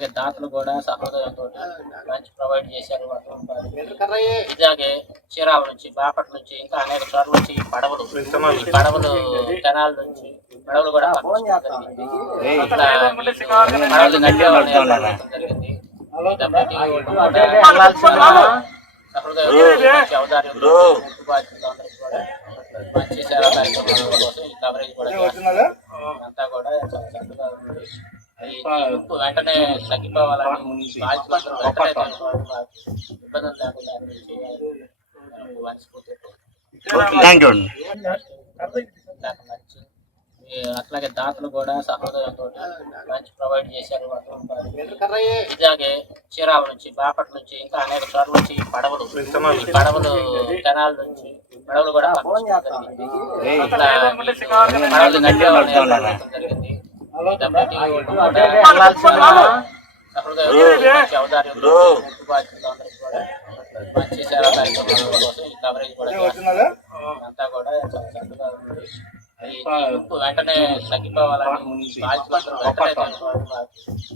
అట్లాగే దాతలు కూడా సహృదయంతో లంచ్ ప్రొవైడ్ చేశారు. ఇలాగే చీరాల నుంచి, బాపట్ల నుంచి, ఇంకా అనేక చోట్ల నుంచి పడవలు కెనాల్ నుంచి పడవలు కూడా పంపించడం జరిగింది. అక్కడ పడవలు నడిపేవాళ్ళని ఏర్పాటు చేయడం జరిగింది. మంచి ఔదార్యంతో బాధ్యతలందరికీ కూడా మంచి సేవా కార్యక్రమాల కోసం ఈ కవరేజ్ కూడా చేస్తున్నారు. అంతా కూడా చాలా చక్కగా ఉంది. ఈ ముప్పు వెంటనే తగ్గిపోవాలని బాధ్యతలు వెంటనే ఇబ్బందులు లేకుండా చేయాలి మంచి. అట్లాగే దాతలు కూడా సహృదయంతో లంచ్ ప్రొవైడ్ చేశారు. ఇలాగే చీరాల నుంచి, బాపట్ల నుంచి, ఇంకా అనేక చోట్ల నుంచి పడవలు కెనాల్ నుంచి పడవలు కూడా పంపించడం జరిగింది. అక్కడ పడవలు నడిపేవాళ్ళని ఏర్పాటు చేయడం జరిగింది. సహృదయంతో మంచి ఔదార్యంతో బాధ్యతలందరికీ కూడా మంచి సేవా కార్యక్రమాల కోసం ఈ కవరేజ్ కూడా చేస్తున్నారు. అంతా కూడా చాలా చక్కగా ఉంది. ఈ ముప్పు వెంటనే తగ్గిపోవాలని బాధ్యతలు వెంటనే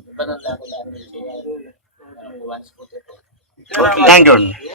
ఇబ్బందులు లేకుండా చేయాలి.